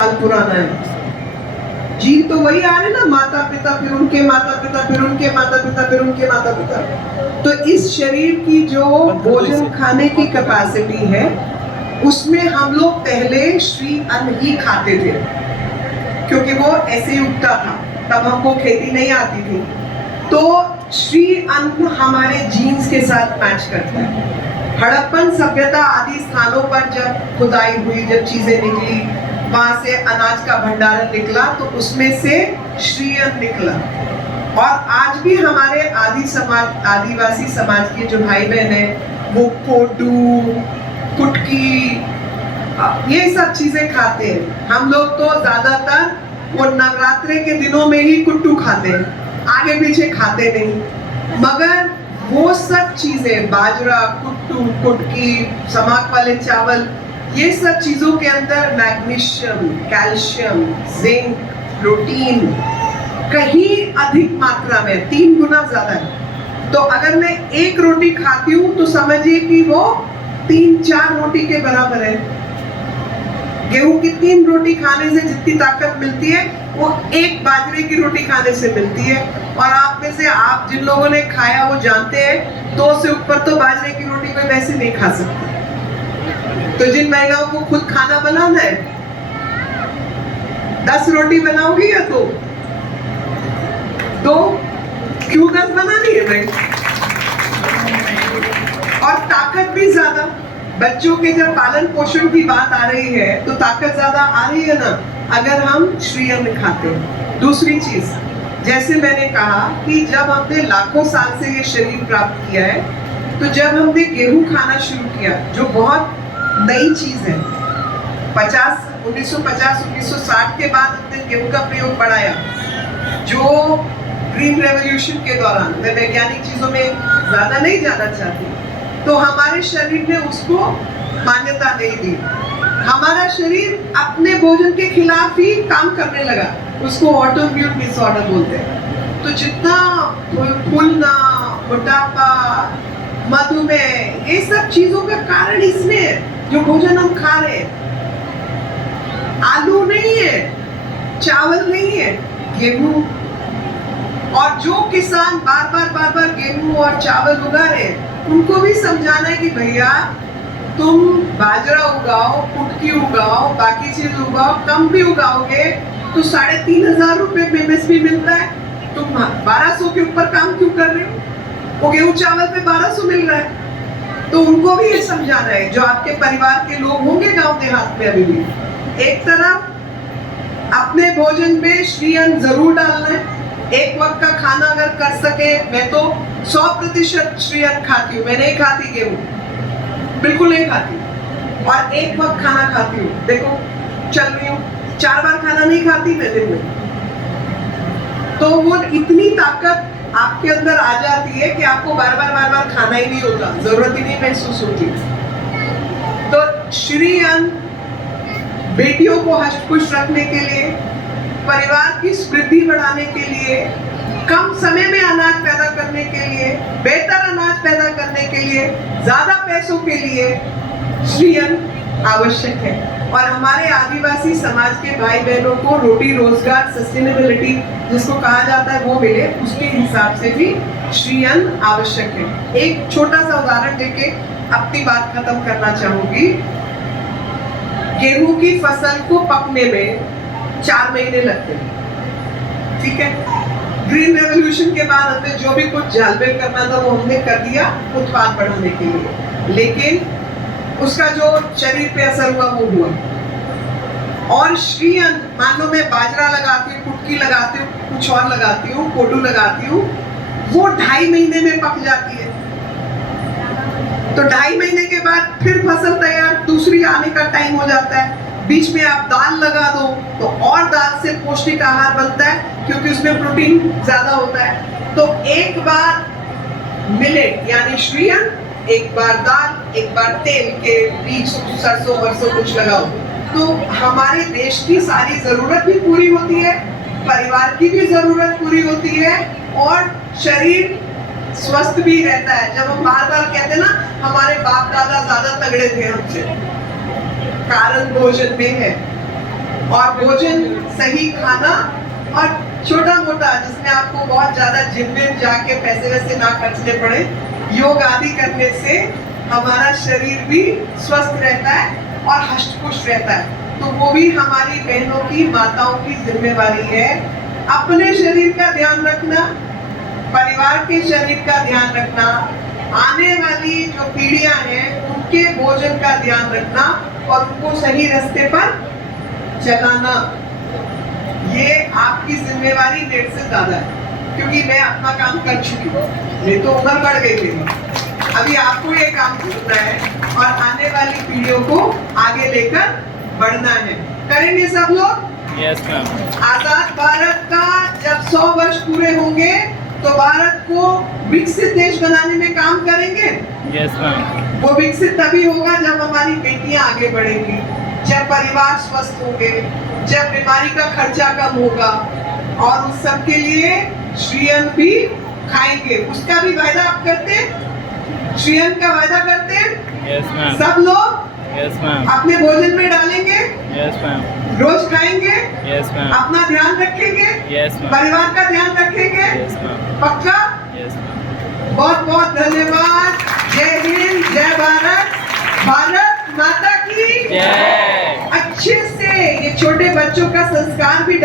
साल पुराना है। जीन तो वही आ रहे ना, माता पिता फिर उनके माता पिता फिर उनके माता पिता फिर उनके माता पिता। तो इस शरीर की जो भोजन खाने की कैपेसिटी है उसमें हम लोग पहले श्री अन्न ही खाते थे, क्योंकि वो ऐसे ही उगता था, तब हमको खेती नहीं आती थी। तो श्री अन्न हमारे जीन्स के साथ मैच करता है। हड़प्पन सभ्यता आदि स्थानों पर जब खुदाई हुई, जब चीजें निकली, वहां से अनाज का भंडारण निकला, तो उसमें से श्री अन्न निकला। और आज भी हमारे आदिवासी समाज के जो भाई बहन है वो कोडू, कुटकी, ये सब चीजें खाते हैं। हम लोग तो ज्यादातर वो नवरात्रे के दिनों में ही कुट्टू खाते हैं, आगे पीछे खाते नहीं। मगर वो सब चीजें, बाजरा, कुट्टू, कुटकी, समाक वाले चावल, ये सब चीजों के अंदर मैग्नीशियम, कैल्शियम, जिंक, प्रोटीन कहीं अधिक मात्रा में, 3 गुना ज्यादा है। तो अगर मैं एक रोटी खाती हूँ तो समझिए कि वो 3-4 रोटी के बराबर है। गेहूं की 3 रोटी खाने से जितनी ताकत मिलती है वो एक बाजरे की रोटी खाने से मिलती है। और आप में से आप जिन लोगों ने खाया वो जानते हैं 2 से ऊपर तो बाजरे की रोटी कोई वैसे नहीं खा सकता। तो जिन महिलाओं को खुद खाना बनाना है, 10 रोटी बनाओगी या 2? क्यों 10 बनानी है भाई? और ताकत भी ज्यादा। बच्चों के जब पालन पोषण की बात आ रही है तो ताकत ज्यादा आ रही है ना, अगर हम श्री अन्न खाते हैं। दूसरी चीज, जैसे मैंने कहा कि जब हमने लाखों साल से ये शरीर प्राप्त किया है, तो जब हमने गेहूं खाना शुरू किया, जो बहुत नई चीज है, 1950-1960 के बाद हमने गेहूं का प्रयोग बढ़ाया, जो ग्रीन रेवोल्यूशन के दौरान। मैं वैज्ञानिक चीजों में ज्यादा नहीं जाना चाहती, तो हमारे शरीर ने उसको मान्यता नहीं दी। हमारा शरीर अपने भोजन के खिलाफ ही काम करने लगा, उसको ऑटोइम्यून डिसऑर्डर बोलते हैं। तो जितना फूलना, मोटापा, मधुमेह, ये सब चीजों का कारण इसमें है, जो भोजन हम खा रहे हैं। आलू नहीं है, चावल नहीं है, गेहूं। और जो किसान बार बार गेहूं और चावल उगा रहे हैं, उनको भी समझाना है कि भैया तुम बाजरा उगाओ, कुटकी उगाओ, बाकी चीज उगाओ, कम भी उगाओगे तो 3,500 रुपए में एमएसपी मिलता है, तुम 1200 के ऊपर काम क्यों कर रहे हो? वो गेहूं चावल पे 1200 मिल रहा है। तो उनको भी ये समझाना है, जो आपके परिवार के लोग होंगे गांव देहात में, अभी भी एक तरफ अपने भोजन में श्री अन्न जरूर डालना है। एक वक्त का खाना अगर कर सके, मैं तो 100% श्री अन्न खाती हूँ, मैं नहीं खाती गेहूं, बिल्कुल नहीं खाती। और एक वक्त खाना खाती हूँ, देखो चल रही हूँ, 4 बार खाना नहीं खाती मैं दिन में। तो वो इतनी ताकत आपके अंदर आ जाती है कि आपको बार बार खाना ही नहीं होता, जरूरत ही नहीं महसूस होती। तो श्री अन्न बेटियों को हष्ट पुष्ट रखने के लिए, परिवार की समृद्धि बढ़ाने के लिए, कम समय में अनाज पैदा करने के लिए, बेहतर अनाज पैदा करने के लिए, ज्यादा पैसों के लिए श्री अन्न आवश्यक है। और हमारे आदिवासी समाज के भाई बहनों को रोटी रोजगार, सस्टेनेबिलिटी जिसको कहा जाता है, वो मिले, उसके हिसाब से भी श्री अन्न आवश्यक है। एक छोटा सा उदाहरण देके अपनी बात खत्म करना चाहूंगी। गेहूं की फसल को पकने में 4 महीने लगते हैं, ठीक है। ग्रीन रेवोल्यूशन के बाद हमने जो भी कुछ झालमेल करना था वो हमने कर दिया उत्पाद बढ़ाने के लिए, लेकिन उसका जो शरीर पे असर हुआ वो हुआ। और श्री अन्न, मान लो मैं बाजरा लगाती हूँ, कुटकी लगाती हूँ, कुछ और लगाती हूँ, कोडू लगाती हूँ, वो 2.5 महीने में पक जाती है। तो 2.5 महीने के बाद फिर फसल तैयार, दूसरी आने का टाइम हो जाता है। बीच में आप दाल लगा दो तो और दाल से पौष्टिक आहार बनता है, क्योंकि उसमें प्रोटीन ज्यादा होता है। तो एक बार मिलेट यानी श्री अन्न, एक बार दाल, एक बार तेल के बीज, सरसों वरसों कुछ लगाओ, तो हमारे देश की सारी जरूरत भी पूरी होती है, परिवार की भी जरूरत पूरी होती है, और शरीर स्वस्थ भी रहता है। जब हम बार कहते हैं ना हमारे बाप दादा ज्यादा तगड़े थे हमसे, कारण भोजन में है। और भोजन सही खाना और छोटा मोटा जिसमें आपको बहुत ज्यादा जिम में जाके पैसे वैसे ना खर्चने पड़े, योग आदि करने से हमारा शरीर भी स्वस्थ रहता है और हष्ट-पुष्ट रहता है। तो वो भी हमारी बहनों की, माताओं की जिम्मेवारी है। अपने शरीर का ध्यान रखना, परिवार के शरीर का ध्यान रखना, आने वाली जो पीढ़ियां हैं उनके भोजन का ध्यान रखना और उनको सही रास्ते पर चलाना, ये आपकी जिम्मेवारी मेरे से ज्यादा है, क्योंकि मैं अपना काम कर चुकी हूँ। नहीं तो उम्र बढ़ गई थी। अभी आपको ये काम करना है और आने वाली पीढ़ियों को आगे लेकर बढ़ना है। करेंगे सब लोग? Yes ma'am. आजाद भारत का जब 100 वर्ष पूरे होंगे तो भारत को विकसित देश बनाने में काम करेंगे। Yes ma'am. वो विकसित तभी होगा जब हमारी बेटियां आगे बढ़ेंगी, जब परिवार स्वस्थ होंगे, जब बीमारी का खर्चा कम होगा और उस सब के लिए श्रीअन्न भी खाएंगे। उसका भी वायदा आप करते? श्रीअन्न का वायदा करते? Yes ma'am. सब लोग यस मैम। अपने भोजन में डालेंगे? Yes ma'am. रोज खाएंगे? Yes ma'am. अपना ध्यान रखेंगे? Yes ma'am. परिवार का ध्यान रखेंगे? Yes ma'am. पक्का? Yes ma'am. बहुत बहुत धन्यवाद। जय हिंद, जय भारत, भारत माता की जय। अच्छे से ये छोटे बच्चों का संस्कार भी